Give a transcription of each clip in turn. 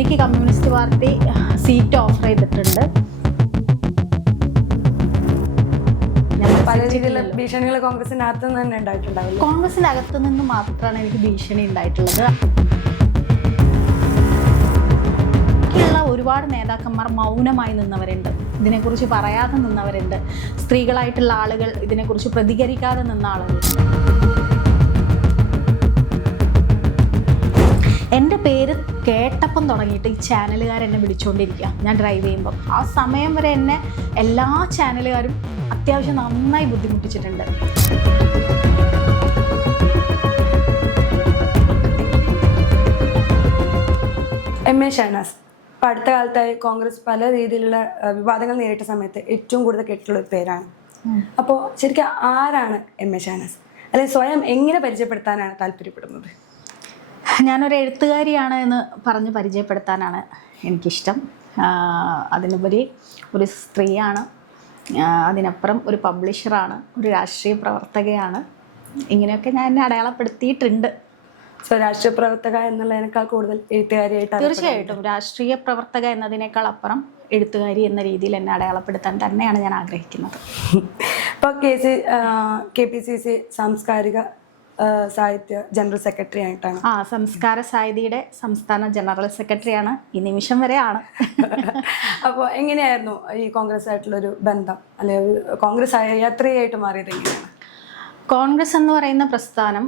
എനിക്ക് communist party seat offer ചെയ്തിട്ടുണ്ട്. പല രീതിയിലുള്ള ഭീഷണികൾ കോൺഗ്രസിന്റെ അകത്ത് നിന്ന് തന്നെ ഉണ്ടായിട്ടുണ്ടാവില്ല. കോൺഗ്രസിന്റെ അകത്തു നിന്ന് മാത്രമാണ് എനിക്ക് ഭീഷണി ഉണ്ടായിട്ടുള്ളത്. ബാക്കിയുള്ള ഒരുപാട് നേതാക്കന്മാർ മൗനമായി നിന്നവരുണ്ട്, ഇതിനെക്കുറിച്ച് പറയാതെ നിന്നവരുണ്ട്. സ്ത്രീകളായിട്ടുള്ള ആളുകൾ ഇതിനെക്കുറിച്ച് പ്രതികരിക്കാതെ നിന്ന ആളുകളുണ്ട്. എൻ്റെ പേര് കേട്ടപ്പം തുടങ്ങിയിട്ട് ഈ ചാനലുകാരെന്നെ വിളിച്ചുകൊണ്ടിരിക്കുക. ഞാൻ ഡ്രൈവ് ചെയ്യുമ്പോൾ ആ സമയം വരെ എന്നെ എല്ലാ ചാനലുകാരും അത്യാവശ്യം നന്നായി ബുദ്ധിമുട്ടിച്ചിട്ടുണ്ട്. എം എ ഷഹനാസ് ഇപ്പം അടുത്ത കാലത്തായി കോൺഗ്രസ് പല രീതിയിലുള്ള വിവാദങ്ങൾ നേരിട്ട സമയത്ത് ഏറ്റവും കൂടുതൽ കേട്ടിട്ടുള്ള ഒരു പേരാണ്. അപ്പോൾ ശരിക്കും ആരാണ് എം എ ഷഹനാസ്, അല്ലെങ്കിൽ സ്വയം എങ്ങനെ പരിചയപ്പെടുത്താനാണ് താല്പര്യപ്പെടുന്നത്? ഞാനൊരു എഴുത്തുകാരിയാണ് എന്ന് പറഞ്ഞ് പരിചയപ്പെടുത്താനാണ് എനിക്കിഷ്ടം. അതിനുപരി ഒരു സ്ത്രീയാണ്, അതിനപ്പുറം ഒരു പബ്ലിഷറാണ്, ഒരു രാഷ്ട്രീയ പ്രവർത്തകയാണ്. ഇങ്ങനെയൊക്കെ ഞാൻ എന്നെ അടയാളപ്പെടുത്തിയിട്ടുണ്ട്. സോ രാഷ്ട്രീയ പ്രവർത്തക എന്നുള്ളതിനേക്കാൾ കൂടുതൽ എഴുത്തുകാരിയായിട്ട്? തീർച്ചയായിട്ടും രാഷ്ട്രീയ പ്രവർത്തക എന്നതിനേക്കാൾ അപ്പുറം എഴുത്തുകാരി എന്ന രീതിയിൽ എന്നെ അടയാളപ്പെടുത്താൻ തന്നെയാണ് ഞാൻ ആഗ്രഹിക്കുന്നത്. ഇപ്പോൾ KPCC സാംസ്കാരിക സാഹിത്യ ജനറൽ സെക്രട്ടറി ആയിട്ടാണ്. സംസ്കാര സാഹിതിയുടെ സംസ്ഥാന ജനറൽ സെക്രട്ടറിയാണ്, ഈ നിമിഷം വരെയാണ്. അപ്പോൾ എങ്ങനെയായിരുന്നു ഈ കോൺഗ്രസ് ആയിട്ടുള്ളൊരു ബന്ധം, അല്ലെങ്കിൽ കോൺഗ്രസ് യാത്രയായിട്ട് മാറിയത് എങ്ങനെയാണ്? കോൺഗ്രസ് എന്ന് പറയുന്ന പ്രസ്ഥാനം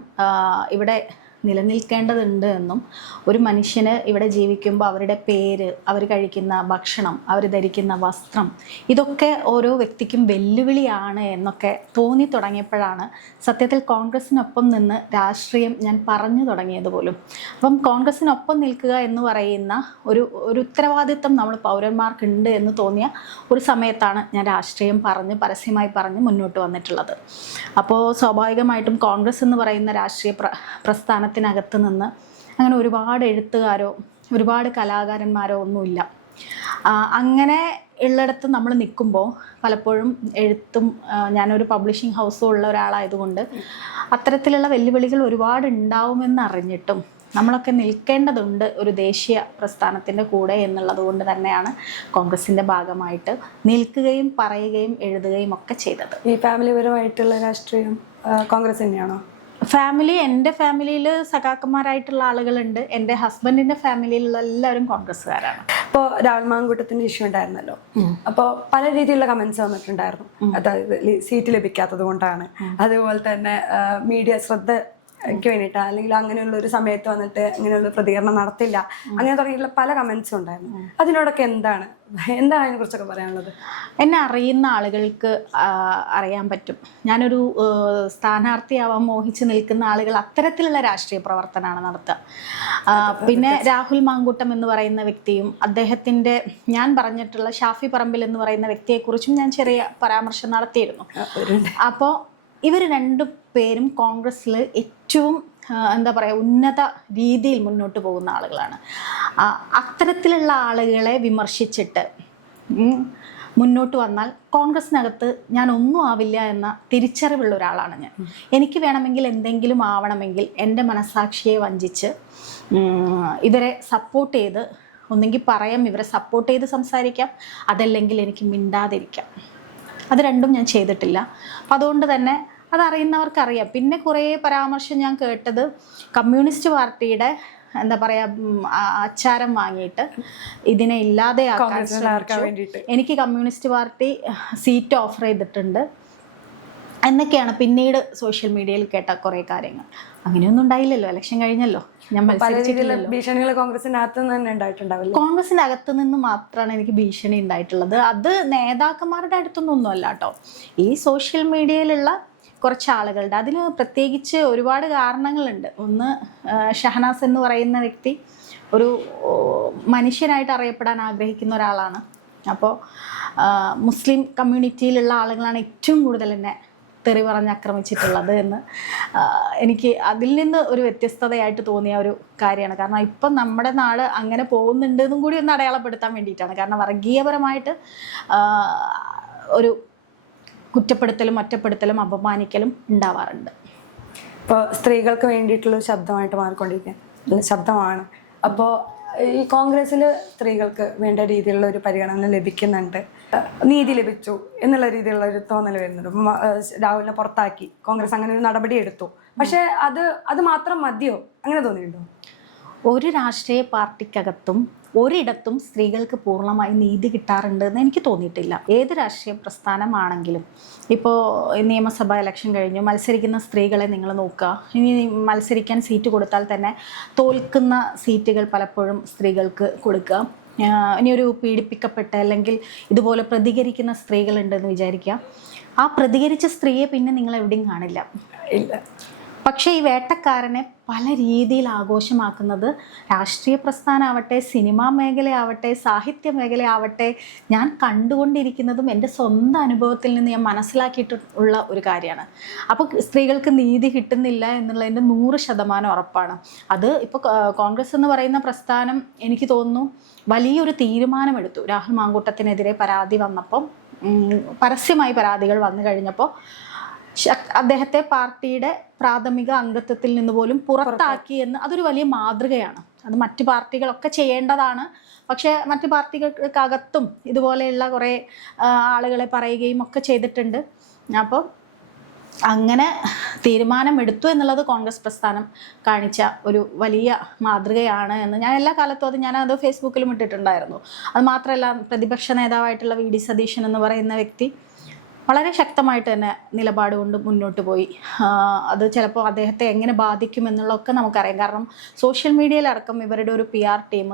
ഇവിടെ നിലനിൽക്കേണ്ടതുണ്ട് എന്നും ഒരു മനുഷ്യന് ഇവിടെ ജീവിക്കുമ്പോൾ അവരുടെ പേര്, അവർ കഴിക്കുന്ന ഭക്ഷണം, അവർ ധരിക്കുന്ന വസ്ത്രം, ഇതൊക്കെ ഓരോ വ്യക്തിക്കും വെല്ലുവിളിയാണ് എന്നൊക്കെ തോന്നി തുടങ്ങിയപ്പോഴാണ് സത്യത്തിൽ കോൺഗ്രസിനൊപ്പം നിന്ന് രാഷ്ട്രീയം ഞാൻ പറഞ്ഞു തുടങ്ങിയത് പോലും. അപ്പം കോൺഗ്രസിനൊപ്പം നിൽക്കുക എന്ന് പറയുന്ന ഒരു ഉത്തരവാദിത്വം നമ്മൾ പൗരന്മാർക്കുണ്ട് എന്ന് തോന്നിയ ഒരു സമയത്താണ് ഞാൻ രാഷ്ട്രീയം പരസ്യമായി പറഞ്ഞ് മുന്നോട്ട് വന്നിട്ടുള്ളത്. അപ്പോൾ സ്വാഭാവികമായിട്ടും കോൺഗ്രസ് എന്ന് പറയുന്ന രാഷ്ട്രീയ പ്രസ്ഥാനത്തിനകത്ത് നിന്ന് അങ്ങനെ ഒരുപാട് എഴുത്തുകാരോ ഒരുപാട് കലാകാരന്മാരോ ഒന്നുമില്ല. അങ്ങനെ ഉള്ളിടത്ത് നമ്മൾ നിൽക്കുമ്പോൾ പലപ്പോഴും എഴുത്തും, ഞാനൊരു പബ്ലിഷിംഗ് ഹൗസും ഉള്ള ഒരാളായതുകൊണ്ട് അത്തരത്തിലുള്ള വെല്ലുവിളികൾ ഒരുപാട് ഉണ്ടാവുമെന്ന് അറിഞ്ഞിട്ടും നമ്മളൊക്കെ നിൽക്കേണ്ടതുണ്ട് ഒരു ദേശീയ പ്രസ്ഥാനത്തിൻ്റെ കൂടെ എന്നുള്ളത് കൊണ്ട് തന്നെയാണ് കോൺഗ്രസിൻ്റെ ഭാഗമായിട്ട് നിൽക്കുകയും പറയുകയും എഴുതുകയും ഒക്കെ ചെയ്തത്. ഈ ഫാമിലിപരമായിട്ടുള്ള രാഷ്ട്രീയം കോൺഗ്രസ് തന്നെയാണോ? എൻ്റെ ഫാമിലിയിൽ സഖാക്കന്മാരായിട്ടുള്ള ആളുകളുണ്ട്. എൻ്റെ ഹസ്ബൻഡിൻ്റെ ഫാമിലിയിലുള്ള എല്ലാവരും കോൺഗ്രസ്സുകാരാണ്. ഇപ്പോൾ രാഹുൽ മാങ്കൂട്ടത്തിൻ്റെ ഇഷ്യൂ ഉണ്ടായിരുന്നല്ലോ, അപ്പോൾ പല രീതിയിലുള്ള കമന്റ്സ് വന്നിട്ടുണ്ടായിരുന്നു. അതായത് സീറ്റ് ലഭിക്കാത്തത് കൊണ്ടാണ്, അതുപോലെ തന്നെ മീഡിയ ശ്രദ്ധയ്ക്ക് വേണ്ടിയിട്ട്, അല്ലെങ്കിൽ അങ്ങനെയുള്ള ഒരു സമയത്ത് വന്നിട്ട് അങ്ങനെയുള്ള പ്രതികരണം നടത്തില്ല, അങ്ങനെ തുടങ്ങിയിട്ടുള്ള പല കമന്റ്സും ഉണ്ടായിരുന്നു. അതിനോടൊക്കെ എന്താണ് അതിനെ കുറിച്ചൊക്കെ പറയാനുള്ളത്? എന്നെ അറിയുന്ന ആളുകൾക്ക് അറിയാൻ പറ്റും, ഞാനൊരു സ്ഥാനാർത്ഥിയാവാൻ മോഹിച്ച് നിൽക്കുന്ന ആളുകൾ അത്തരത്തിലുള്ള രാഷ്ട്രീയ പ്രവർത്തനമാണ് നടത്തുക. പിന്നെ രാഹുൽ മാങ്കൂട്ടം എന്ന് പറയുന്ന വ്യക്തിയും അദ്ദേഹത്തിൻ്റെ, ഞാൻ പറഞ്ഞിട്ടുള്ള ഷാഫി പറമ്പിൽ എന്ന് പറയുന്ന വ്യക്തിയെക്കുറിച്ചും ഞാൻ ചെറിയ പരാമർശം നടത്തിയിരുന്നു. അപ്പോൾ ഇവർ രണ്ടു പേരും കോൺഗ്രസ്സിൽ ഏറ്റവും എന്താ പറയുക ഉന്നത രീതിയിൽ മുന്നോട്ട് പോകുന്ന ആളുകളാണ്. അത്തരത്തിലുള്ള ആളുകളെ വിമർശിച്ചിട്ട് മുന്നോട്ട് വന്നാൽ കോൺഗ്രസിനകത്ത് ഞാൻ ഒന്നും ആവില്ല എന്ന തിരിച്ചറിവുള്ള ഒരാളാണ് ഞാൻ. എനിക്ക് വേണമെങ്കിൽ എന്തെങ്കിലും ആവണമെങ്കിൽ എൻ്റെ മനസ്സാക്ഷിയെ വഞ്ചിച്ച് ഇവരെ സപ്പോർട്ട് ചെയ്ത് ഒന്നെങ്കിൽ പറയാം, ഇവരെ സപ്പോർട്ട് ചെയ്ത് സംസാരിക്കാം, അതല്ലെങ്കിൽ എനിക്ക് മിണ്ടാതിരിക്കാം. അത് രണ്ടും ഞാൻ ചെയ്തിട്ടില്ല. അപ്പം അതുകൊണ്ട് തന്നെ അതറിയുന്നവർക്കറിയാം. പിന്നെ കുറേ പരാമർശം ഞാൻ കേട്ടത് കമ്മ്യൂണിസ്റ്റ് പാർട്ടിയുടെ എന്താ പറയുക അച്ചാരം വാങ്ങിയിട്ട് ഇതിനെ ഇല്ലാതെയാക്കാൻ ശ്രമിച്ചു, എനിക്ക് കമ്മ്യൂണിസ്റ്റ് പാർട്ടി സീറ്റ് ഓഫർ ചെയ്തിട്ടുണ്ട് എന്നൊക്കെയാണ് പിന്നീട് സോഷ്യൽ മീഡിയയിൽ കേട്ട കുറേ കാര്യങ്ങൾ. അങ്ങനെയൊന്നും ഉണ്ടായില്ലല്ലോ, ഇലക്ഷൻ കഴിഞ്ഞല്ലോ, ഞാൻ മത്സരിച്ചിട്ടില്ലല്ലോ. ഭീഷണികൾ കോൺഗ്രസിന്റെ അകത്ത് നിന്ന് തന്നെ ഉണ്ടായിട്ടുണ്ടാവില്ല? കോൺഗ്രസിന്റെ അകത്ത് നിന്ന് മാത്രമാണ് എനിക്ക് ഭീഷണി ഉണ്ടായിട്ടുള്ളത്. അത് നേതാക്കന്മാരുടെ അടുത്തൊന്നും അല്ല കേട്ടോ, ഈ സോഷ്യൽ മീഡിയയിലുള്ള കുറച്ച് ആളുകളുടെ. അതിന് പ്രത്യേകിച്ച് ഒരുപാട് കാരണങ്ങളുണ്ട്. ഒന്ന്, ഷഹനാസ് എന്ന് പറയുന്ന വ്യക്തി ഒരു മനുഷ്യനായിട്ട് അറിയപ്പെടാൻ ആഗ്രഹിക്കുന്ന ഒരാളാണ്. അപ്പോൾ മുസ്ലിം കമ്മ്യൂണിറ്റിയിലുള്ള ആളുകളാണ് ഏറ്റവും കൂടുതൽ എന്നെ തെറി പറഞ്ഞ് ആക്രമിച്ചിട്ടുള്ളത് എന്ന് എനിക്ക് അതിൽ നിന്ന് ഒരു വ്യത്യസ്തതയായിട്ട് തോന്നിയ ഒരു കാര്യമാണ്. കാരണം ഇപ്പം നമ്മുടെ നാട് അങ്ങനെ പോകുന്നുണ്ടെന്നും കൂടി ഒന്ന് അടയാളപ്പെടുത്താൻ വേണ്ടിയിട്ടാണ്. കാരണം വർഗീയപരമായിട്ട് ഒരു കുറ്റപ്പെടുത്തലും ഒറ്റപ്പെടുത്തലും അപമാനിക്കലും ഉണ്ടാവാറുണ്ട്. ഇപ്പോൾ സ്ത്രീകൾക്ക് വേണ്ടിയിട്ടുള്ള ശബ്ദമായിട്ട് മാറിക്കൊണ്ടിരിക്കുക ശബ്ദമാണ്. അപ്പോൾ ഈ കോൺഗ്രസ്സിൽ സ്ത്രീകൾക്ക് വേണ്ട രീതിയിലുള്ള ഒരു പരിഗണന ലഭിക്കുന്നുണ്ട്, നീതി ലഭിച്ചു എന്നുള്ള രീതിയിലുള്ള ഒരു തോന്നൽ വരുന്നുണ്ട്. രാഹുലിനെ പുറത്താക്കി കോൺഗ്രസ് അങ്ങനെ ഒരു നടപടി എടുത്തു, പക്ഷെ അത് മാത്രം മതിയോ? അങ്ങനെ തോന്നിയിട്ടുണ്ടോ? ഒരു രാഷ്ട്രീയ പാർട്ടിക്കകത്തും ഒരിടത്തും സ്ത്രീകൾക്ക് പൂർണ്ണമായി നീതി കിട്ടാറുണ്ട് എന്ന് എനിക്ക് തോന്നിയിട്ടില്ല. ഏത് രാഷ്ട്രീയ പ്രസ്ഥാനമാണെങ്കിലും ഇപ്പോൾ നിയമസഭാ ഇലക്ഷൻ കഴിഞ്ഞു, മത്സരിക്കുന്ന സ്ത്രീകളെ നിങ്ങൾ നോക്കുക. ഇനി മത്സരിക്കാൻ സീറ്റ് കൊടുത്താൽ തന്നെ തോൽക്കുന്ന സീറ്റുകൾ പലപ്പോഴും സ്ത്രീകൾക്ക് കൊടുക്കുക. ഇനിയൊരു പീഡിപ്പിക്കപ്പെട്ട അല്ലെങ്കിൽ ഇതുപോലെ പ്രതികരിക്കുന്ന സ്ത്രീകളുണ്ടെന്ന് വിചാരിക്കുക, ആ പ്രതികരിച്ച സ്ത്രീയെ പിന്നെ നിങ്ങൾ എവിടെയും കാണില്ല. ഇല്ല. പക്ഷേ ഈ വേട്ടക്കാരനെ പല രീതിയിൽ ആഘോഷമാക്കുന്നത് രാഷ്ട്രീയ പ്രസ്ഥാനമാവട്ടെ, സിനിമാ മേഖലയാവട്ടെ, സാഹിത്യ മേഖലയാവട്ടെ, ഞാൻ കണ്ടുകൊണ്ടിരിക്കുന്നതും എൻ്റെ സ്വന്തം അനുഭവത്തിൽ നിന്ന് ഞാൻ മനസ്സിലാക്കിയിട്ടുള്ള ഒരു കാര്യമാണ്. അപ്പോൾ സ്ത്രീകൾക്ക് നീതി കിട്ടുന്നില്ല എന്നുള്ളതിൻ്റെ 100% ഉറപ്പാണ്. അത് ഇപ്പോൾ കോൺഗ്രസ് എന്ന് പറയുന്ന പ്രസ്ഥാനം എനിക്ക് തോന്നുന്നു വലിയൊരു തീരുമാനമെടുത്തു. രാഹുൽ മാങ്കൂട്ടത്തിനെതിരെ പരാതി വന്നപ്പം, പരസ്യമായി പരാതികൾ വന്നു കഴിഞ്ഞപ്പോൾ അദ്ദേഹത്തെ പാർട്ടിയുടെ പ്രാഥമിക അംഗത്വത്തിൽ നിന്ന് പോലും പുറത്താക്കി എന്ന് അതൊരു വലിയ മാതൃകയാണ്. അത് മറ്റു പാർട്ടികളൊക്കെ ചെയ്യേണ്ടതാണ്. പക്ഷേ മറ്റു പാർട്ടികൾക്കകത്തും ഇതുപോലെയുള്ള കുറേ ആളുകളെ പറയുകയും ഒക്കെ ചെയ്തിട്ടുണ്ട്. അപ്പോൾ അങ്ങനെ തീരുമാനമെടുത്തു എന്നുള്ളത് കോൺഗ്രസ് പ്രസ്ഥാനം കാണിച്ച ഒരു വലിയ മാതൃകയാണ് എന്ന് ഞാൻ എല്ലാ കാലത്തും ഞാനത് ഫേസ്ബുക്കിലും ഇട്ടിട്ടുണ്ടായിരുന്നു. അത് മാത്രമല്ല, പ്രതിപക്ഷ നേതാവായിട്ടുള്ള വി ഡി സതീശൻ എന്ന് പറയുന്ന വ്യക്തി വളരെ ശക്തമായിട്ട് തന്നെ നിലപാട് കൊണ്ട് മുന്നോട്ട് പോയി. അത് ചിലപ്പോൾ അദ്ദേഹത്തെ എങ്ങനെ ബാധിക്കുമെന്നുള്ളതൊക്കെ നമുക്കറിയാം. കാരണം സോഷ്യൽ മീഡിയയിലടക്കം ഇവരുടെ ഒരു PR ടീം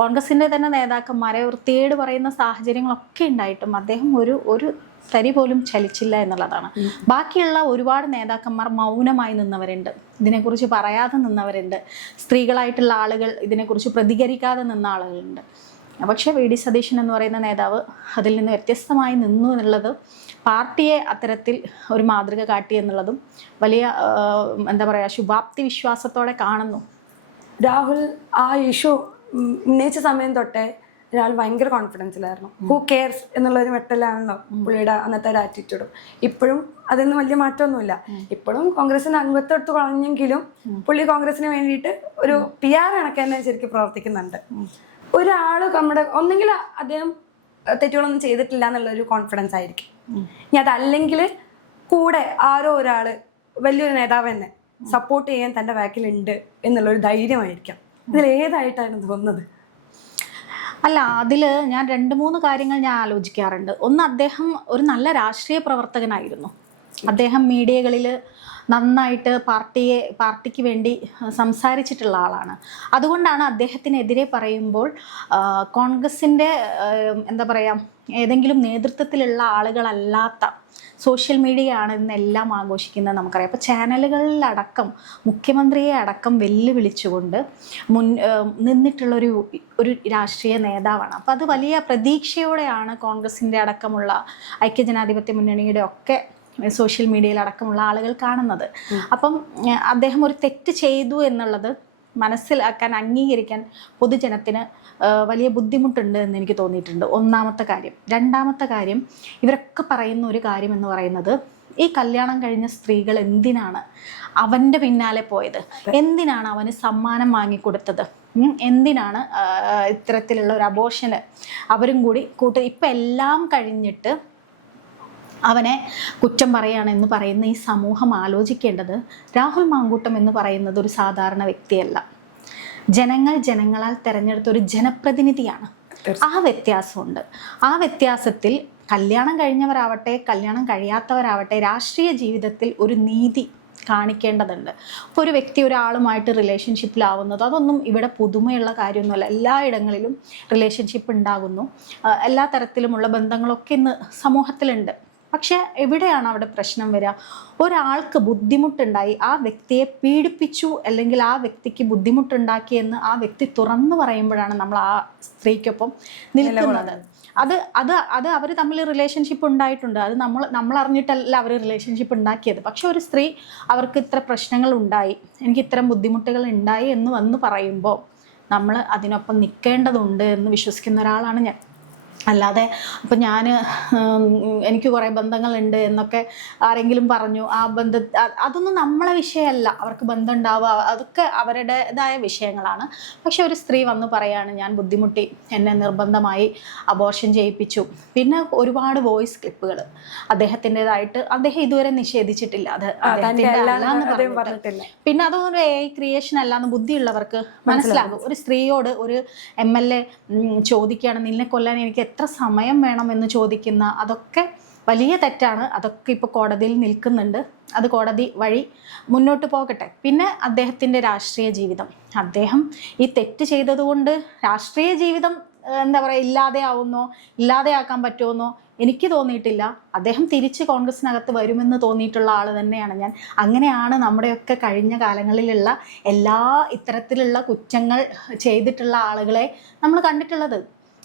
കോൺഗ്രസിൻ്റെ തന്നെ നേതാക്കന്മാരെ വൃത്തിയേട് പറയുന്ന സാഹചര്യങ്ങളൊക്കെ ഉണ്ടായിട്ടും അദ്ദേഹം ഒരു തരി പോലും ചലിച്ചില്ല എന്നുള്ളതാണ്. ബാക്കിയുള്ള ഒരുപാട് നേതാക്കന്മാർ മൗനമായി നിന്നവരുണ്ട്, ഇതിനെക്കുറിച്ച് പറയാതെ നിന്നവരുണ്ട്. സ്ത്രീകളായിട്ടുള്ള ആളുകൾ ഇതിനെക്കുറിച്ച് പ്രതികരിക്കാതെ നിന്ന ആളുകളുണ്ട്. പക്ഷേ വി ഡി സതീശൻ എന്ന് പറയുന്ന നേതാവ് അതിൽ നിന്ന് വ്യത്യസ്തമായി നിന്നു എന്നുള്ളത്, പാർട്ടിയെ അത്തരത്തിൽ ഒരു മാതൃക കാട്ടി എന്നുള്ളതും വലിയ എന്താ പറയുക, ശുഭാപ്തി വിശ്വാസത്തോടെ കാണുന്നു. രാഹുൽ ആ ഇഷ്യൂ ഉന്നയിച്ച സമയം തൊട്ടേ രാഹുൽ ഭയങ്കര കോൺഫിഡൻസിലായിരുന്നു. ഹൂ കെയർസ് എന്നുള്ളൊരു മെറ്റലാണല്ലോ പുള്ളിയുടെ അന്നത്തെ ഒരു ആറ്റിറ്റ്യൂഡും. ഇപ്പോഴും അതിൽ വലിയ മാറ്റമൊന്നുമില്ല. ഇപ്പോഴും കോൺഗ്രസിന് അംഗത്വം എടുത്ത് കളഞ്ഞെങ്കിലും പുള്ളി കോൺഗ്രസിന് വേണ്ടിയിട്ട് ഒരു PR കണക്ക് തന്നെ ശരിക്കും പ്രവർത്തിക്കുന്നുണ്ട്. ഒരാൾ നമ്മുടെ ഒന്നെങ്കിൽ അദ്ദേഹം തെറ്റുകളൊന്നും ചെയ്തിട്ടില്ല എന്നുള്ളൊരു കോൺഫിഡൻസ് ആയിരിക്കും. ഇനി അതല്ലെങ്കിൽ കൂടെ ആരോ ഒരാൾ വലിയൊരു നേതാവ് തന്നെ സപ്പോർട്ട് ചെയ്യാൻ തൻ്റെ ബാക്കിലുണ്ട് എന്നുള്ളൊരു ധൈര്യമായിരിക്കാം. ഇതിൽ ഏതായിട്ടാണ് തോന്നുന്നത്? അല്ല, അതിൽ ഞാൻ 2-3 കാര്യങ്ങൾ ഞാൻ ആലോചിക്കാറുണ്ട്. ഒന്ന്, അദ്ദേഹം ഒരു നല്ല രാഷ്ട്രീയ പ്രവർത്തകനായിരുന്നു. അദ്ദേഹം മീഡിയകളിൽ നന്നായിട്ട് പാർട്ടിക്ക് വേണ്ടി സംസാരിച്ചിട്ടുള്ള ആളാണ്. അതുകൊണ്ടാണ് അദ്ദേഹത്തിനെതിരെ പറയുമ്പോൾ കോൺഗ്രസിൻ്റെ എന്താ പറയുക, ഏതെങ്കിലും നേതൃത്വത്തിലുള്ള ആളുകളല്ലാത്ത സോഷ്യൽ മീഡിയ ആണ് ഇന്നെല്ലാം ആഘോഷിക്കുന്നത് നമുക്കറിയാം. അപ്പോൾ ചാനലുകളിലടക്കം മുഖ്യമന്ത്രിയെ അടക്കം വെല്ലുവിളിച്ചുകൊണ്ട് നിന്നിട്ടുള്ളൊരു രാഷ്ട്രീയ നേതാവാണ്. അപ്പോൾ അത് വലിയ പ്രതീക്ഷയോടെയാണ് കോൺഗ്രസിൻ്റെ അടക്കമുള്ള ഐക്യജനാധിപത്യ മുന്നണിയുടെ ഒക്കെ സോഷ്യൽ മീഡിയയിൽ അടക്കമുള്ള ആളുകൾ കാണുന്നത്. അപ്പം അദ്ദേഹം ഒരു തെറ്റ് ചെയ്തു എന്നുള്ളത് മനസ്സിലാക്കാൻ, അംഗീകരിക്കാൻ പൊതുജനത്തിന് വലിയ ബുദ്ധിമുട്ടുണ്ട് എന്ന് എനിക്ക് തോന്നിയിട്ടുണ്ട്. ഒന്നാമത്തെ കാര്യം. രണ്ടാമത്തെ കാര്യം, ഇവരൊക്കെ പറയുന്ന ഒരു കാര്യം എന്ന് പറയുന്നത്, ഈ കല്യാണം കഴിഞ്ഞ സ്ത്രീകൾ എന്തിനാണ് അവൻ്റെ പിന്നാലെ പോയത്, എന്തിനാണ് അവന് സമ്മാനം വാങ്ങിക്കൊടുത്തത്, എന്തിനാണ് ഇത്തരത്തിലുള്ള ഒരു അബോർഷന് അവരും കൂടി ഇപ്പം എല്ലാം കഴിഞ്ഞിട്ട് അവനെ കുറ്റം പറയുകയാണെന്ന് പറയുന്ന ഈ സമൂഹം ആലോചിക്കേണ്ടത്, രാഹുൽ മാങ്കൂട്ടം എന്ന് പറയുന്നത് ഒരു സാധാരണ വ്യക്തിയല്ല. ജനങ്ങളാൽ തിരഞ്ഞെടുത്ത ഒരു ജനപ്രതിനിധിയാണ്. ആ വ്യത്യാസമുണ്ട്. ആ വ്യത്യാസത്തിൽ കല്യാണം കഴിഞ്ഞവരാവട്ടെ കല്യാണം കഴിയാത്തവരാവട്ടെ രാഷ്ട്രീയ ജീവിതത്തിൽ ഒരു നീതി കാണിക്കേണ്ടതുണ്ട്. ഇപ്പോൾ ഒരു വ്യക്തി ഒരാളുമായിട്ട് റിലേഷൻഷിപ്പിലാവുന്നത് അതൊന്നും ഇവിടെ പുതുമയുള്ള കാര്യമൊന്നുമല്ല. എല്ലായിടങ്ങളിലും റിലേഷൻഷിപ്പ് ഉണ്ടാകുന്നു. എല്ലാ തരത്തിലുമുള്ള ബന്ധങ്ങളൊക്കെ ഇന്ന് സമൂഹത്തിലുണ്ട്. പക്ഷെ എവിടെയാണ് അവിടെ പ്രശ്നം വരിക? ഒരാൾക്ക് ബുദ്ധിമുട്ടുണ്ടായി, ആ വ്യക്തിയെ പീഡിപ്പിച്ചു അല്ലെങ്കിൽ ആ വ്യക്തിക്ക് ബുദ്ധിമുട്ടുണ്ടാക്കിയെന്ന് ആ വ്യക്തി തുറന്നു പറയുമ്പോഴാണ് നമ്മൾ ആ സ്ത്രീക്കൊപ്പം നിൽക്കുന്നത്. അത് അവർ തമ്മിൽ റിലേഷൻഷിപ്പ് ഉണ്ടായിട്ടുണ്ട്. അത് നമ്മൾ അറിഞ്ഞിട്ടല്ല അവർ റിലേഷൻഷിപ്പ് ഉണ്ടാക്കിയത്. പക്ഷെ ഒരു സ്ത്രീ അവർക്ക് ഇത്ര പ്രശ്നങ്ങൾ ഉണ്ടായി, എനിക്ക് ഇത്തരം ബുദ്ധിമുട്ടുകൾ ഉണ്ടായി എന്ന് വന്ന് പറയുമ്പോൾ നമ്മൾ അതിനൊപ്പം നിൽക്കേണ്ടതുണ്ട് എന്ന് വിശ്വസിക്കുന്ന ഒരാളാണ് ഞാൻ. അല്ലാതെ ഇപ്പം ഞാൻ എനിക്ക് കുറേ ബന്ധങ്ങളുണ്ട് എന്നൊക്കെ ആരെങ്കിലും പറഞ്ഞു, ആ അതൊന്നും നമ്മളെ വിഷയമല്ല. അവർക്ക് ബന്ധം ഉണ്ടാവുക അതൊക്കെ അവരുടേതായ വിഷയങ്ങളാണ്. പക്ഷെ ഒരു സ്ത്രീ വന്ന് പറയാണ് ഞാൻ ബുദ്ധിമുട്ടി, എന്നെ നിർബന്ധമായി അബോർഷൻ ചെയ്യിപ്പിച്ചു. പിന്നെ ഒരുപാട് വോയിസ് ക്ലിപ്പുകൾ അദ്ദേഹത്തിൻ്റെതായിട്ട് അദ്ദേഹം ഇതുവരെ നിഷേധിച്ചിട്ടില്ല, അത് അദ്ദേഹത്തിൻ്റെ അല്ലാന്ന് പറഞ്ഞിട്ടില്ല. പിന്നെ അതൊരു AI ക്രിയേഷൻ അല്ലാന്ന് ബുദ്ധിയുള്ളവർക്ക് മനസ്സിലാകും. ഒരു സ്ത്രീയോട് ഒരു MLA ചോദിക്കുകയാണ് നിന്നെ കൊല്ലാൻ എനിക്ക് എത്ര സമയം വേണമെന്ന് ചോദിക്കുന്ന അതൊക്കെ വലിയ തെറ്റാണ്. അതൊക്കെ ഇപ്പോൾ കോടതിയിൽ നിൽക്കുന്നുണ്ട്. അത് കോടതി വഴി മുന്നോട്ട് പോകട്ടെ. പിന്നെ അദ്ദേഹത്തിൻ്റെ രാഷ്ട്രീയ ജീവിതം, അദ്ദേഹം ഈ തെറ്റ് ചെയ്തതുകൊണ്ട് രാഷ്ട്രീയ ജീവിതം എന്താ പറയുക ഇല്ലാതെയാവുന്നോ, ഇല്ലാതെയാക്കാൻ പറ്റുമെന്നോ എനിക്ക് തോന്നിയിട്ടില്ല. അദ്ദേഹം തിരിച്ച് കോൺഗ്രസിനകത്ത് വരുമെന്ന് തോന്നിയിട്ടുള്ള ആൾ തന്നെയാണ് ഞാൻ. അങ്ങനെയാണ് നമ്മുടെയൊക്കെ കഴിഞ്ഞ കാലങ്ങളിലുള്ള എല്ലാ ഇത്തരത്തിലുള്ള കുറ്റങ്ങൾ ചെയ്തിട്ടുള്ള ആളുകളെ നമ്മൾ കണ്ടിട്ടുള്ളത്.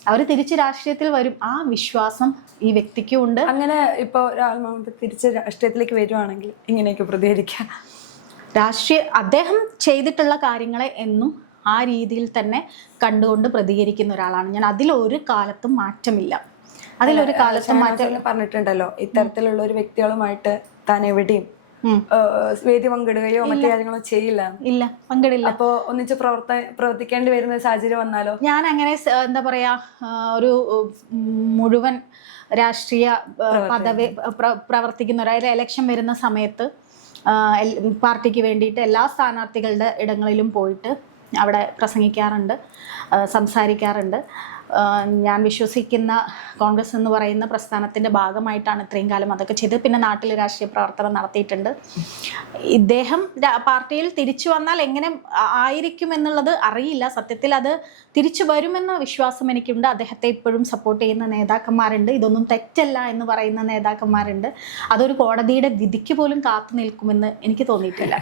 അവർ തിരിച്ച് രാഷ്ട്രീയത്തിൽ വരും, ആ വിശ്വാസം ഈ വ്യക്തിക്കും ഉണ്ട്. അങ്ങനെ ഇപ്പോൾ രാഹുൽ മാങ്കൂട്ടം തിരിച്ച് രാഷ്ട്രീയത്തിലേക്ക് വരുവാണെങ്കിൽ ഇങ്ങനെയൊക്കെ പ്രതികരിക്കാം. അദ്ദേഹം ചെയ്തിട്ടുള്ള കാര്യങ്ങളെ എന്നും ആ രീതിയിൽ തന്നെ കണ്ടുകൊണ്ട് പ്രതികരിക്കുന്ന ഒരാളാണ് ഞാൻ. അതിലൊരു കാലത്തും മാറ്റമില്ല. അതിലൊരു കാലത്തും മാറ്റം പറഞ്ഞിട്ടുണ്ടല്ലോ, ഇത്തരത്തിലുള്ള ഒരു വ്യക്തികളുമായിട്ട് താൻ എവിടെയും വേദി പങ്കിടുകയോ മറ്റു കാര്യങ്ങളോ ഇല്ല, പങ്കിടില്ല. അപ്പോ ഒന്നിച്ച് പ്രവർത്തിക്കേണ്ടി വരുന്ന സാഹചര്യം വന്നാലോ? ഞാൻ അങ്ങനെ എന്താ പറയാ ഒരു മുഴുവൻ രാഷ്ട്രീയ പദവി പ്രവർത്തിക്കുന്ന ഒരു ഇലക്ഷൻ വരുന്ന സമയത്ത് പാർട്ടിക്ക് വേണ്ടിയിട്ട് എല്ലാ സ്ഥാനാർത്ഥികളുടെ ഇടങ്ങളിലും പോയിട്ട് അവിടെ പ്രസംഗിക്കാറുണ്ട്, സംസാരിക്കാറുണ്ട്. ഞാൻ വിശ്വസിക്കുന്ന കോൺഗ്രസ് എന്ന് പറയുന്ന പ്രസ്ഥാനത്തിൻ്റെ ഭാഗമായിട്ടാണ് ഇത്രയും കാലം അതൊക്കെ ചെയ്ത്. പിന്നെ നാട്ടിൽ രാഷ്ട്രീയ പ്രവർത്തനം നടത്തിയിട്ടുണ്ട്. ഇദ്ദേഹം പാർട്ടിയിൽ തിരിച്ചു വന്നാൽ എങ്ങനെ ആയിരിക്കും എന്നുള്ളത് അറിയില്ല. സത്യത്തിൽ അത് തിരിച്ചു വരുമെന്ന വിശ്വാസം എനിക്കുണ്ട്. അദ്ദേഹത്തെ ഇപ്പോഴും സപ്പോർട്ട് ചെയ്യുന്ന നേതാക്കന്മാരുണ്ട്. ഇതൊന്നും തെറ്റല്ല എന്ന് പറയുന്ന നേതാക്കന്മാരുണ്ട്. അതൊരു കോടതിയുടെ വിധിക്ക് പോലും കാത്തു നിൽക്കുമെന്ന് എനിക്ക് തോന്നിയിട്ടില്ല.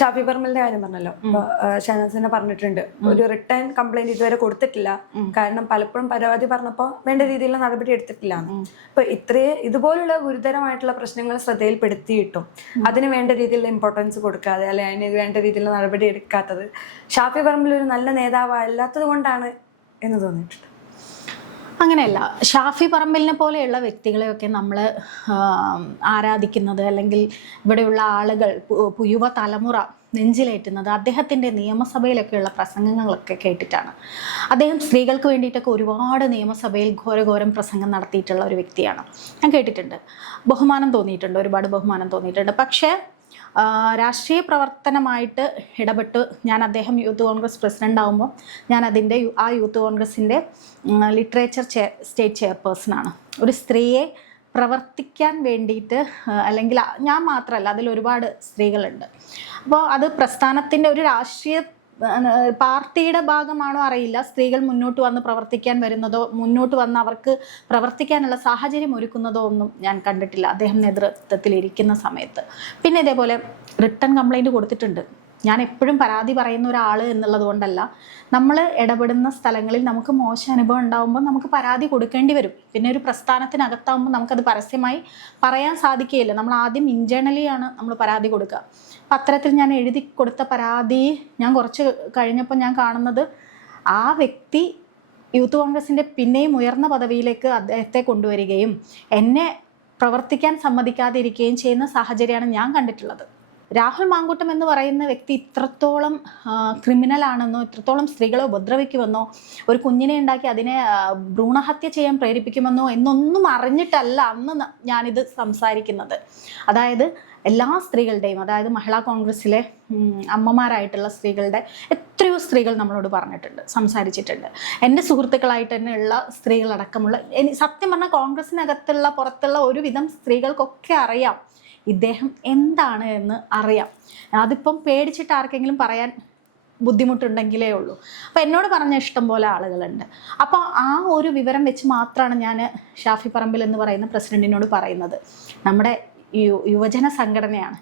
ഷാഫി പറമ്പലിന്റെ കാര്യം പറഞ്ഞല്ലോ, ഷഹനാസിനെ പറഞ്ഞിട്ടുണ്ട് ഒരു റിട്ടേൺ കംപ്ലൈന്റ് ഇതുവരെ കൊടുത്തിട്ടില്ല, കാരണം പലപ്പോഴും പരാതി പറഞ്ഞപ്പോൾ വേണ്ട രീതിയിലുള്ള നടപടി എടുത്തിട്ടില്ല. അപ്പൊ ഇതുപോലുള്ള ഗുരുതരമായിട്ടുള്ള പ്രശ്നങ്ങൾ ശ്രദ്ധയിൽപ്പെടുത്തിയിട്ടും അതിന് വേണ്ട രീതിയിലുള്ള ഇമ്പോർട്ടൻസ് കൊടുക്കാതെ അല്ലെ അതിന് വേണ്ട രീതിയിലുള്ള നടപടി എടുക്കാത്തത് ഷാഫി പറമ്പിൽ ഒരു നല്ല നേതാവ് അല്ലാത്തത് കൊണ്ടാണ് എന്ന് തോന്നിയിട്ടുണ്ട്. അങ്ങനെയല്ല, ഷാഫി പറമ്പിലിനെ പോലെയുള്ള വ്യക്തികളെയൊക്കെ നമ്മൾ ആരാധിക്കുന്നത് അല്ലെങ്കിൽ ഇവിടെയുള്ള ആളുകൾ യുവ തലമുറ നെഞ്ചിലേറ്റുന്നത് അദ്ദേഹത്തിൻ്റെ നിയമസഭയിലൊക്കെയുള്ള പ്രസംഗങ്ങളൊക്കെ കേട്ടിട്ടാണ്. അദ്ദേഹം സ്ത്രീകൾക്ക് വേണ്ടിയിട്ടൊക്കെ ഒരുപാട് നിയമസഭയിൽ ഘോരഘോരം പ്രസംഗം നടത്തിയിട്ടുള്ള ഒരു വ്യക്തിയാണ്. ഞാൻ കേട്ടിട്ടുണ്ട്, ബഹുമാനം തോന്നിയിട്ടുണ്ട്, ഒരുപാട് ബഹുമാനം തോന്നിയിട്ടുണ്ട്. പക്ഷേ രാഷ്ട്രീയ പ്രവർത്തനമായിട്ട് ഇടപെട്ട് അദ്ദേഹം യൂത്ത് കോൺഗ്രസ് പ്രസിഡൻ്റ് ആകുമ്പോൾ ഞാൻ അതിൻ്റെ ആ യൂത്ത് കോൺഗ്രസിൻ്റെ ലിറ്ററേച്ചർ സ്റ്റേറ്റ് ചെയർപേഴ്സണാണ്. ഒരു സ്ത്രീയെ പ്രവർത്തിക്കാൻ വേണ്ടിയിട്ട്, അല്ലെങ്കിൽ ഞാൻ മാത്രമല്ല അതിലൊരുപാട് സ്ത്രീകളുണ്ട്. അപ്പോൾ അത് പ്രസ്ഥാനത്തിൻ്റെ ഒരു രാഷ്ട്രീയ പാർട്ടിയുടെ ഭാഗമാണോ അറിയില്ല, സ്ത്രീകൾ മുന്നോട്ട് വന്ന് പ്രവർത്തിക്കാൻ വരുന്നതോ മുന്നോട്ട് വന്ന് അവർക്ക് പ്രവർത്തിക്കാനുള്ള സാഹചര്യം ഒരുക്കുന്നതോ ഒന്നും ഞാൻ കണ്ടിട്ടില്ല അദ്ദേഹം നേതൃത്വത്തിൽ ഇരിക്കുന്ന സമയത്ത്. പിന്നെ ഇതേപോലെ റിട്ടേൺ കംപ്ലൈൻറ്റ് കൊടുത്തിട്ടുണ്ട്. ഞാൻ എപ്പോഴും പരാതി പറയുന്ന ഒരാൾ എന്നുള്ളത് കൊണ്ടല്ല, നമ്മൾ ഇടപെടുന്ന സ്ഥലങ്ങളിൽ നമുക്ക് മോശം അനുഭവം ഉണ്ടാകുമ്പോൾ നമുക്ക് പരാതി കൊടുക്കേണ്ടി വരും. പിന്നെ ഒരു പ്രസ്ഥാനത്തിനകത്താകുമ്പോൾ നമുക്കത് പരസ്യമായി പറയാൻ സാധിക്കുകയില്ല. നമ്മൾ ആദ്യം ഇൻറ്റേർണലിയാണ് നമ്മൾ പരാതി കൊടുക്കുക. അപ്പം അത്തരത്തിൽ ഞാൻ എഴുതി കൊടുത്ത പരാതി ഞാൻ കുറച്ച് കഴിഞ്ഞപ്പോൾ ഞാൻ കാണുന്നത് ആ വ്യക്തി യൂത്ത് കോൺഗ്രസിൻ്റെ പിന്നെയും ഉയർന്ന പദവിയിലേക്ക് അദ്ദേഹത്തെ കൊണ്ടുവരികയും എന്നെ പ്രവർത്തിക്കാൻ സമ്മതിക്കാതിരിക്കുകയും ചെയ്യുന്ന സാഹചര്യമാണ് ഞാൻ കണ്ടിട്ടുള്ളത്. രാഹുൽ മാങ്കൂട്ടം എന്ന് പറയുന്ന വ്യക്തി ഇത്രത്തോളം ക്രിമിനലാണെന്നോ, ഇത്രത്തോളം സ്ത്രീകളെ ഉപദ്രവിക്കുമെന്നോ, ഒരു കുഞ്ഞിനെ ഉണ്ടാക്കി അതിനെ ഭ്രൂണഹത്യ ചെയ്യാൻ പ്രേരിപ്പിക്കുമെന്നോ എന്നൊന്നും അറിഞ്ഞിട്ടല്ല അന്ന് ഞാനിത് സംസാരിക്കുന്നത്. അതായത് എല്ലാ സ്ത്രീകളുടെയും, അതായത് മഹിളാ കോൺഗ്രസ്സിലെ അമ്മമാരായിട്ടുള്ള സ്ത്രീകളുടെ എത്രയോ സ്ത്രീകൾ നമ്മളോട് പറഞ്ഞിട്ടുണ്ട്, സംസാരിച്ചിട്ടുണ്ട്. എൻ്റെ സുഹൃത്തുക്കളായിട്ട് തന്നെ ഉള്ള സ്ത്രീകളടക്കമുള്ള, സത്യം പറഞ്ഞാൽ കോൺഗ്രസ്സിനകത്തുള്ള പുറത്തുള്ള ഒരുവിധം സ്ത്രീകൾക്കൊക്കെ അറിയാം ഇദ്ദേഹം എന്താണ് എന്ന് അറിയാം. അതിപ്പം പേടിച്ചിട്ട് ആർക്കെങ്കിലും പറയാൻ ബുദ്ധിമുട്ടുണ്ടെങ്കിലേ ഉള്ളൂ. അപ്പോൾ എന്നോട് പറഞ്ഞ ഇഷ്ടം പോലെ ആളുകളുണ്ട്. അപ്പോൾ ആ ഒരു വിവരം വെച്ച് മാത്രമാണ് ഞാൻ ഷാഫി പറമ്പിൽ എന്ന് പറയുന്ന പ്രസിഡന്റിനോട് പറയുന്നത്. നമ്മുടെ യുവജന സംഘടനയാണ്,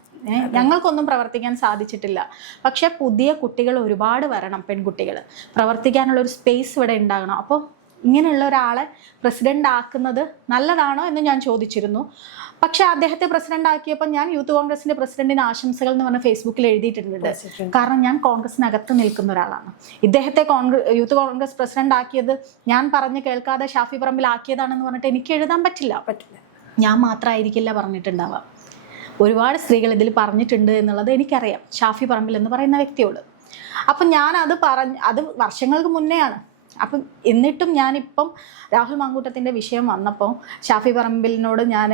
ഞങ്ങൾക്കൊന്നും പ്രവർത്തിക്കാൻ സാധിച്ചിട്ടില്ല, പക്ഷേ പുതിയ കുട്ടികൾ ഒരുപാട് വരണം, പെൺകുട്ടികൾ പ്രവർത്തിക്കാനുള്ളൊരു സ്പേസ് ഇവിടെ ഉണ്ടാകണം. അപ്പോൾ ഇങ്ങനെയുള്ള ഒരാളെ പ്രസിഡന്റ് ആക്കുന്നത് നല്ലതാണോ എന്ന് ഞാൻ ചോദിച്ചിരുന്നു. പക്ഷെ അദ്ദേഹത്തെ പ്രസിഡന്റ് ആക്കിയപ്പോൾ ഞാൻ യൂത്ത് കോൺഗ്രസിന്റെ പ്രസിഡന്റിന് ആശംസകൾ എന്ന് പറഞ്ഞ ഫേസ്ബുക്കിൽ എഴുതിയിട്ടുണ്ട്. കാരണം ഞാൻ കോൺഗ്രസിനകത്ത് നിൽക്കുന്ന ഒരാളാണ്. ഇദ്ദേഹത്തെ യൂത്ത് കോൺഗ്രസ് പ്രസിഡന്റ് ആക്കിയത് ഞാൻ പറഞ്ഞ് കേൾക്കാതെ ഷാഫി പറമ്പിൽ ആക്കിയതാണെന്ന് പറഞ്ഞിട്ട് എനിക്ക് എഴുതാൻ പറ്റില്ല. ഞാൻ മാത്രമായിരിക്കില്ല പറഞ്ഞിട്ടുണ്ടാവുക, ഒരുപാട് സ്ത്രീകൾ ഇതിൽ പറഞ്ഞിട്ടുണ്ട് എന്നുള്ളത് എനിക്കറിയാം ഷാഫി പറമ്പിൽ എന്ന് പറയുന്ന വ്യക്തിയോട്. അപ്പം ഞാൻ അത് വർഷങ്ങൾക്ക് മുന്നെയാണ്. അപ്പം എന്നിട്ടും ഞാനിപ്പം രാഹുൽ മാങ്കൂട്ടത്തിൻ്റെ വിഷയം വന്നപ്പോൾ ഷാഫി പറമ്പിലിനോട് ഞാൻ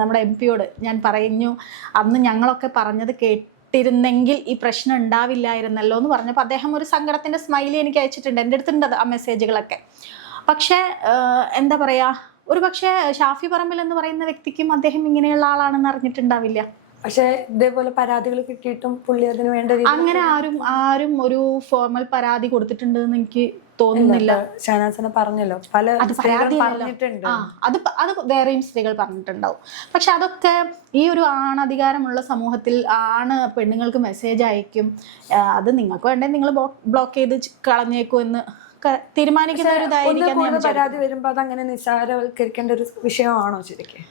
നമ്മുടെ MP-യോട് ഞാൻ പറഞ്ഞു, അന്ന് ഞങ്ങളൊക്കെ പറഞ്ഞത് കേട്ടിരുന്നെങ്കിൽ ഈ പ്രശ്നം ഉണ്ടാവില്ലായിരുന്നല്ലോ എന്ന് പറഞ്ഞപ്പോൾ അദ്ദേഹം ഒരു സങ്കടത്തിൻ്റെ സ്മൈലി എനിക്ക് അയച്ചിട്ടുണ്ട്. എൻ്റെ അടുത്തുണ്ട് ആ മെസ്സേജുകളൊക്കെ. പക്ഷേ എന്താ പറയുക, ഒരു പക്ഷേ ഷാഫി പറമ്പിൽ എന്ന് പറയുന്ന വ്യക്തിക്കും അദ്ദേഹം ഇങ്ങനെയുള്ള ആളാണെന്ന് അറിഞ്ഞിട്ടുണ്ടാവില്ല. പക്ഷെ ഇതേപോലെ പരാതികൾ കിട്ടിയിട്ടും പുള്ളി അതിന് വേണ്ട അങ്ങനെ ആരും ഒരു ഫോർമൽ പരാതി കൊടുത്തിട്ടുണ്ട് എന്ന് എനിക്ക് തോന്നുന്നില്ല. ഷഹനാസിനെ പറഞ്ഞല്ലോ, പല പറഞ്ഞിട്ടുണ്ട്. അത് വേറെയും സ്ത്രീകൾ പറഞ്ഞിട്ടുണ്ടാവും. പക്ഷെ അതൊക്കെ ഈ ഒരു ആണധികാരമുള്ള സമൂഹത്തിൽ പെണ്ണുങ്ങൾക്ക് മെസ്സേജ് അയക്കും, അത് നിങ്ങൾക്ക് വേണ്ടേ നിങ്ങൾ ബ്ലോക്ക് ചെയ്ത് കളഞ്ഞേക്കും എന്ന് തീരുമാനിക്കുന്ന ഒരു ഇതായിരിക്കും. പരാതി വരുമ്പോ അതങ്ങനെ നിസ്സാരവൽക്കരിക്കേണ്ട ഒരു വിഷയമാണോ ശരിക്കും?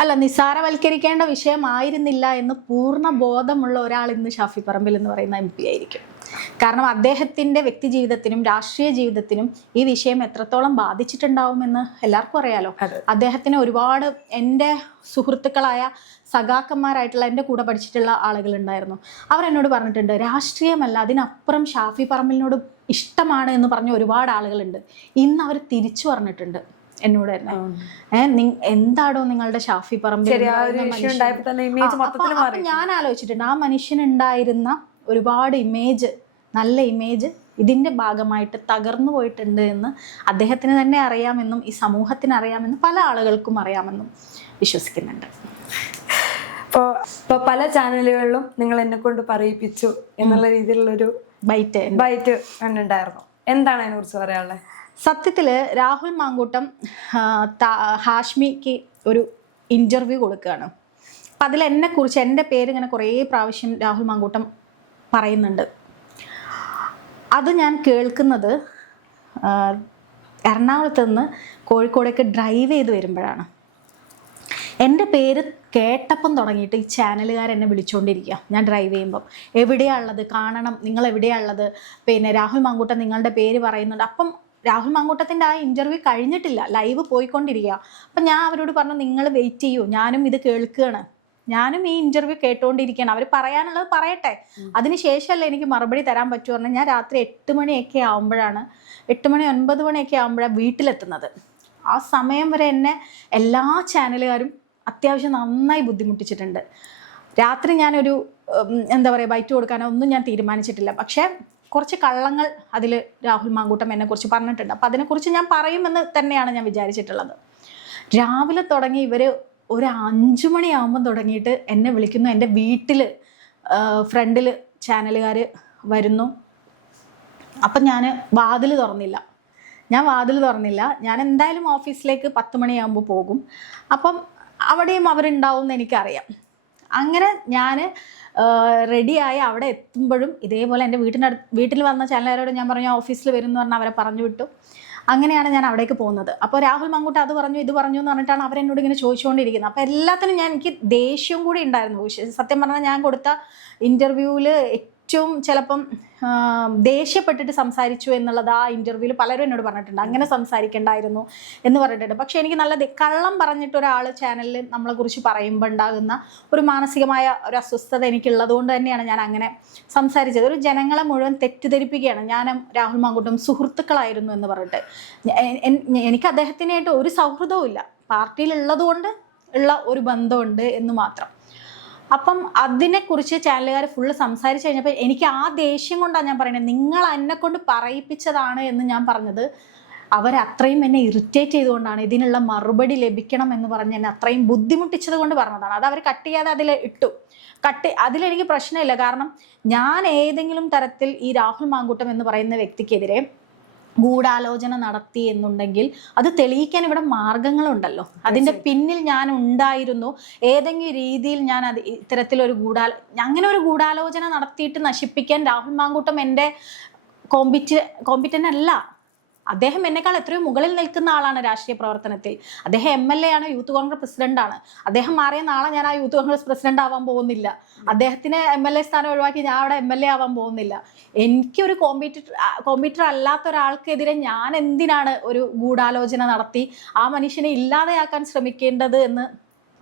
അല്ല, നിസ്സാരവൽക്കരിക്കേണ്ട വിഷയമായിരുന്നില്ല എന്ന് പൂർണ്ണ ബോധമുള്ള ഒരാൾ ഇന്ന് ഷാഫി പറമ്പിൽ എന്ന് പറയുന്ന MP ആയിരിക്കും. കാരണം അദ്ദേഹത്തിൻ്റെ വ്യക്തി ജീവിതത്തിനും രാഷ്ട്രീയ ജീവിതത്തിനും ഈ വിഷയം എത്രത്തോളം ബാധിച്ചിട്ടുണ്ടാവുമെന്ന് എല്ലാവർക്കും അറിയാലോ. അദ്ദേഹത്തിന് ഒരുപാട് എൻ്റെ സുഹൃത്തുക്കളായ സഖാക്കന്മാരായിട്ടുള്ള എൻ്റെ കൂടെ പഠിച്ചിട്ടുള്ള ആളുകളുണ്ടായിരുന്നു. അവരെന്നോട് പറഞ്ഞിട്ടുണ്ട്, രാഷ്ട്രീയമല്ല അതിനപ്പുറം ഷാഫി പറമ്പിലിനോട് ഇഷ്ടമാണ് എന്ന് പറഞ്ഞ ഒരുപാട് ആളുകളുണ്ട്. ഇന്ന് അവർ തിരിച്ചു പറഞ്ഞിട്ടുണ്ട് എന്നോട് തന്നെ, എന്താടോ നിങ്ങളുടെ ഷാഫി പറമ്പിൽ. ഞാൻ ആലോചിച്ചിട്ടുണ്ട്, ആ മനുഷ്യനുണ്ടായിരുന്ന ഒരുപാട് നല്ല ഇമേജ് ഇതിൻ്റെ ഭാഗമായിട്ട് തകർന്നു പോയിട്ടുണ്ട് എന്ന് അദ്ദേഹത്തിന് തന്നെ അറിയാമെന്നും ഈ സമൂഹത്തിന് അറിയാമെന്നും പല ആളുകൾക്കും അറിയാമെന്നും വിശ്വസിക്കുന്നുണ്ട്. ഇപ്പോൾ പല ചാനലുകളിലും നിങ്ങൾ എന്നെ കൊണ്ട് പറയിപ്പിച്ചു എന്നുള്ള രീതിയിലുള്ളൊരു ബൈറ്റ് കണ്ടിട്ടുണ്ടായിരുന്നു. എന്താണ് അതിനെക്കുറിച്ച് പറയാനുള്ളത്? സത്യത്തിൽ രാഹുൽ മാങ്കൂട്ടം ഹാഷ്മിക്ക് ഒരു ഇൻ്റർവ്യൂ കൊടുക്കുകയാണ്. അപ്പം അതിൽ എന്നെക്കുറിച്ച് എൻ്റെ പേര് ഇങ്ങനെ കുറേ പ്രാവശ്യം രാഹുൽ മാങ്കൂട്ടം പറയുന്നുണ്ട്. അത് ഞാൻ കേൾക്കുന്നത് എറണാകുളത്ത് നിന്ന് കോഴിക്കോടേക്ക് ഡ്രൈവ് ചെയ്ത് വരുമ്പോഴാണ്. എൻ്റെ പേര് കേട്ടപ്പം തുടങ്ങിയിട്ട് ഈ ചാനലുകാരെന്നെ വിളിച്ചുകൊണ്ടിരിക്കുക. ഞാൻ ഡ്രൈവ് ചെയ്യുമ്പം എവിടെയാണുള്ളത്, കാണണം, നിങ്ങൾ എവിടെയാണുള്ളത്, പിന്നെ രാഹുൽ മാങ്കൂട്ടം നിങ്ങളുടെ പേര് പറയുന്നുണ്ട്. അപ്പം രാഹുൽ മാങ്കൂട്ടത്തിൻ്റെ ആ ഇൻ്റർവ്യൂ കഴിഞ്ഞിട്ടില്ല, ലൈവ് പോയിക്കൊണ്ടിരിക്കുക. അപ്പം ഞാൻ അവരോട് പറഞ്ഞു, നിങ്ങൾ വെയിറ്റ് ചെയ്യൂ, ഞാനും ഇത് കേൾക്കുകയാണ്, ഞാനും ഈ ഇൻ്റർവ്യൂ കേട്ടുകൊണ്ടിരിക്കുകയാണ്, അവർ പറയാനുള്ളത് പറയട്ടെ, അതിനുശേഷമല്ലേ എനിക്ക് മറുപടി തരാൻ പറ്റുമോ പറഞ്ഞാൽ ഞാൻ രാത്രി 8 മണിയൊക്കെ ആകുമ്പോഴാണ് 8 മണി 9 മണിയൊക്കെ ആകുമ്പോഴാണ് വീട്ടിലെത്തുന്നത്. ആ സമയം വരെ എന്നെ എല്ലാ ചാനലുകാരും അത്യാവശ്യം നന്നായി ബുദ്ധിമുട്ടിച്ചിട്ടുണ്ട്. രാത്രി ഞാനൊരു എന്താ പറയുക ബൈറ്റ് കൊടുക്കാനോ ഒന്നും ഞാൻ തീരുമാനിച്ചിട്ടില്ല. പക്ഷേ കുറച്ച് കള്ളങ്ങൾ അതിൽ രാഹുൽ മാങ്കൂട്ടം എന്നെക്കുറിച്ച് പറഞ്ഞിട്ടുണ്ട്. അപ്പോൾ അതിനെക്കുറിച്ച് ഞാൻ പറയുമെന്ന് തന്നെയാണ് ഞാൻ വിചാരിച്ചിട്ടുള്ളത്. രാവിലെ തുടങ്ങി ഇവർ ഒരു 5 മണിയാകുമ്പം തുടങ്ങിയിട്ട് എന്നെ വിളിക്കുന്നു. എൻ്റെ വീട്ടിൽ ഫ്രണ്ടിൽ ചാനലുകാർ വരുന്നു. അപ്പം ഞാൻ വാതിൽ തുറന്നില്ല. ഞാൻ എന്തായാലും ഓഫീസിലേക്ക് 10 മണിയാകുമ്പോൾ പോകും. അപ്പം അവിടെയും അവരുണ്ടാവും എന്ന് എനിക്കറിയാം. അങ്ങനെ ഞാൻ റെഡിയായി അവിടെ എത്തുമ്പോഴും ഇതേപോലെ എൻ്റെ വീട്ടിൽ വന്ന ചാനലുകാരോട് ഞാൻ പറഞ്ഞു ഓഫീസിൽ വരും എന്ന് പറഞ്ഞാൽ അവരെ പറഞ്ഞു വിട്ടു. അങ്ങനെയാണ് ഞാൻ അവിടേക്ക് പോകുന്നത്. അപ്പോൾ രാഹുൽ മാങ്കൂട്ടം അത് പറഞ്ഞു ഇത് പറഞ്ഞു എന്ന് പറഞ്ഞിട്ടാണ് അവരെന്നോട് ഇങ്ങനെ ചോദിച്ചുകൊണ്ടിരിക്കുന്നത്. അപ്പോൾ എല്ലാത്തിനും എനിക്ക് ദേഷ്യം കൂടി ഉണ്ടായിരുന്നു. സത്യം പറഞ്ഞാൽ ഞാൻ കൊടുത്ത ഇൻ്റർവ്യൂവിൽ ഏറ്റവും ചിലപ്പം ദേഷ്യപ്പെട്ടിട്ട് സംസാരിച്ചു എന്നുള്ളത് ആ ഇൻ്റർവ്യൂവിൽ പലരും എന്നോട് പറഞ്ഞിട്ടുണ്ട്. അങ്ങനെ സംസാരിക്കേണ്ടായിരുന്നു എന്ന് പറഞ്ഞിട്ടുണ്ട്. പക്ഷേ എനിക്ക് നല്ല കള്ളം പറഞ്ഞിട്ട് ഒരാൾ ചാനലിൽ നമ്മളെക്കുറിച്ച് പറയുമ്പോൾ ഉണ്ടാകുന്ന ഒരു മാനസികമായ ഒരു അസ്വസ്ഥത എനിക്കുള്ളത് കൊണ്ട് തന്നെയാണ് ഞാൻ അങ്ങനെ സംസാരിച്ചത്. ഒരു ജനങ്ങളെ മുഴുവൻ തെറ്റിദ്ധരിപ്പിക്കുകയാണ് ഞാനും രാഹുൽ മാങ്കൂട്ടം സുഹൃത്തുക്കളായിരുന്നു എന്ന് പറഞ്ഞിട്ട്. എനിക്ക് അദ്ദേഹത്തിനായിട്ട് ഒരു സൗഹൃദവും ഇല്ല, പാർട്ടിയിലുള്ളത് കൊണ്ട് ഉള്ള ഒരു ബന്ധമുണ്ട് എന്ന് മാത്രം. അപ്പം അതിനെക്കുറിച്ച് ചാനലുകാർ ഫുള്ള് സംസാരിച്ച് കഴിഞ്ഞപ്പോൾ എനിക്ക് ആ ദേഷ്യം കൊണ്ടാണ് ഞാൻ പറയുന്നത്, നിങ്ങൾ എന്നെക്കൊണ്ട് പറയിപ്പിച്ചതാണ് എന്ന് ഞാൻ പറഞ്ഞത്. അവരത്രയും എന്നെ ഇറിറ്റേറ്റ് ചെയ്തുകൊണ്ടാണ്, ഇതിനുള്ള മറുപടി ലഭിക്കണം എന്ന് പറഞ്ഞ് എന്നെ അത്രയും ബുദ്ധിമുട്ടിച്ചത് കൊണ്ട് പറഞ്ഞതാണ്. അത് അവർ കട്ട് ചെയ്യാതെ അതിൽ ഇട്ടു. അതിലെനിക്ക് പ്രശ്നമില്ല. കാരണം ഞാൻ ഏതെങ്കിലും തരത്തിൽ ഈ രാഹുൽ മാങ്കൂട്ടം എന്ന് പറയുന്ന വ്യക്തിക്കെതിരെ ഗൂഢാലോചന നടത്തി എന്നുണ്ടെങ്കിൽ അത് തെളിയിക്കാൻ ഇവിടെ മാർഗങ്ങളുണ്ടല്ലോ. അതിൻ്റെ പിന്നിൽ ഞാൻ ഉണ്ടായിരുന്നു, ഏതെങ്കിലും രീതിയിൽ ഞാൻ അത് ഇത്തരത്തിലൊരു അങ്ങനെ ഒരു ഗൂഢാലോചന നടത്തിയിട്ട് നശിപ്പിക്കാൻ രാഹുൽ മാങ്കൂട്ടം എൻ്റെ കോമ്പിറ്റൻ്റ് അല്ല. അദ്ദേഹം എന്നെക്കാൾ എത്രയോ മുകളിൽ നിൽക്കുന്ന ആളാണ് രാഷ്ട്രീയ പ്രവർത്തനത്തിൽ. അദ്ദേഹം MLA ആണ്, യൂത്ത് കോൺഗ്രസ് പ്രസിഡന്റാണ്. അദ്ദേഹം മാറിയ നാളെ ഞാൻ ആ യൂത്ത് കോൺഗ്രസ് പ്രസിഡന്റ് ആവാൻ പോകുന്നില്ല. അദ്ദേഹത്തിന് MLA സ്ഥാനം ഒഴിവാക്കി ഞാൻ അവിടെ MLA ആവാൻ പോകുന്നില്ല. എനിക്കൊരു കോമ്പീറ്റർ അല്ലാത്ത ഒരാൾക്കെതിരെ ഞാൻ എന്തിനാണ് ഒരു ഗൂഢാലോചന നടത്തി ആ മനുഷ്യനെ ഇല്ലാതെയാക്കാൻ ശ്രമിക്കേണ്ടത് എന്ന്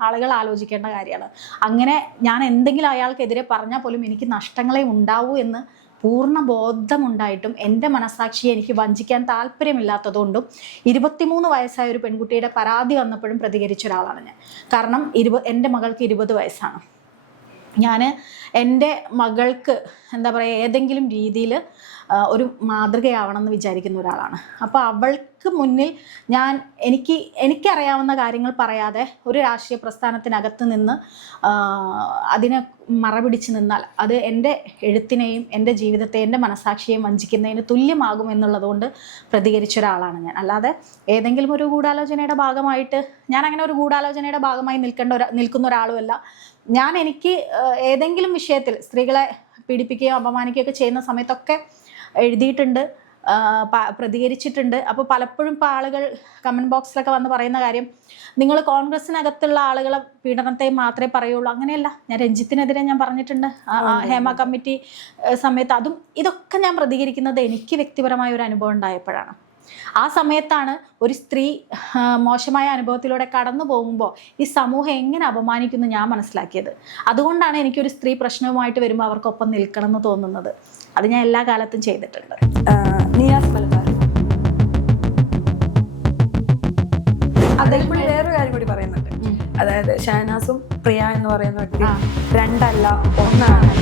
ആളുകൾ ആലോചിക്കേണ്ട കാര്യമാണ്. അങ്ങനെ ഞാൻ എന്തെങ്കിലും അയാൾക്കെതിരെ പറഞ്ഞാൽ പോലും എനിക്ക് നഷ്ടങ്ങളെ ഉണ്ടാവൂ എന്ന് പൂർണ്ണ ബോധമുണ്ടായിട്ടും എൻ്റെ മനസാക്ഷിയെ എനിക്ക് വഞ്ചിക്കാൻ താല്പര്യമില്ലാത്തതുകൊണ്ടും 23 വയസ്സായ ഒരു പെൺകുട്ടിയുടെ പരാതി വന്നപ്പോഴും പ്രതികരിച്ച ഒരാളാണ് ഞാൻ. കാരണം എൻ്റെ മകൾക്ക് 20 വയസ്സാണ്. ഞാൻ എൻ്റെ മകൾക്ക് എന്താ പറയുക, ഏതെങ്കിലും രീതിയിൽ ഒരു മാതൃകയാവണമെന്ന് വിചാരിക്കുന്ന ഒരാളാണ്. അപ്പോൾ അവൾക്ക് മുന്നിൽ എനിക്കറിയാവുന്ന കാര്യങ്ങൾ പറയാതെ ഒരു രാഷ്ട്രീയ പ്രസ്ഥാനത്തിനകത്ത് നിന്ന് അതിനെ മറപിടിച്ച് നിന്നാൽ അത് എൻ്റെ എഴുത്തിനെയും എൻ്റെ ജീവിതത്തെ എൻ്റെ മനസാക്ഷിയെയും വഞ്ചിക്കുന്നതിന് തുല്യമാകും എന്നുള്ളതുകൊണ്ട് പ്രതികരിച്ച ഒരാളാണ് ഞാൻ. അല്ലാതെ ഏതെങ്കിലും ഒരു ഗൂഢാലോചനയുടെ ഭാഗമായിട്ട് ഞാൻ അങ്ങനെ ഒരു ഗൂഢാലോചനയുടെ ഭാഗമായി നിൽക്കുന്ന ഒരാളുമല്ല ഞാൻ. എനിക്ക് ഏതെങ്കിലും വിഷയത്തിൽ സ്ത്രീകളെ പീഡിപ്പിക്കുകയോ അപമാനിക്കുകയോ ഒക്കെ ചെയ്യുന്ന സമയത്തൊക്കെ എഴുതിയിട്ടുണ്ട്, പ്രതികരിച്ചിട്ടുണ്ട്. അപ്പോൾ പലപ്പോഴും ഇപ്പോൾ ആളുകൾ കമൻറ്റ് ബോക്സിലൊക്കെ വന്ന് പറയുന്ന കാര്യം, നിങ്ങൾ കോൺഗ്രസിനകത്തുള്ള ആളുകളെ പീഡനത്തെ മാത്രമേ പറയുള്ളൂ. അങ്ങനെയല്ല, ഞാൻ രഞ്ജിത്തിനെതിരെ ഞാൻ പറഞ്ഞിട്ടുണ്ട് ഹേമ കമ്മിറ്റി സമയത്ത്. ഇതൊക്കെ ഞാൻ പ്രതികരിക്കുന്നത് എനിക്ക് വ്യക്തിപരമായ ഒരു അനുഭവം ഉണ്ടായപ്പോഴാണ്. ആ സമയത്താണ് ഒരു സ്ത്രീ മോശമായ അനുഭവത്തിലൂടെ കടന്നു പോകുമ്പോൾ ഈ സമൂഹം എങ്ങനെ അപമാനിക്കുന്നു ഞാൻ മനസ്സിലാക്കിയത്. അതുകൊണ്ടാണ് എനിക്കൊരു സ്ത്രീ പ്രശ്നവുമായിട്ട് വരുമ്പോൾ അവർക്കൊപ്പം നിൽക്കണം എന്ന് തോന്നുന്നത്. അത് ഞാൻ എല്ലാ കാലത്തും ചെയ്തിട്ടുണ്ട്. നിയാസ് മലബാർ അതേപോലെ വേറൊരു കാര്യം കൂടി പറയുന്നുണ്ട്. അതായത് ഷഹനാസും പ്രിയ എന്ന് പറയുന്ന വ്യക്തി രണ്ടല്ല ഒന്നാണ്.